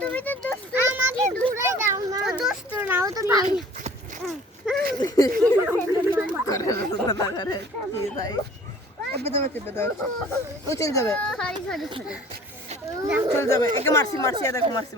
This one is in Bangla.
তুমি তো দুষ্টু আমাকে ঘুরাই দাও না ও দুষ্টু না ও তো ভাই ও চল যাবে সরি চল যাবে একে মারছি দেখো মারছি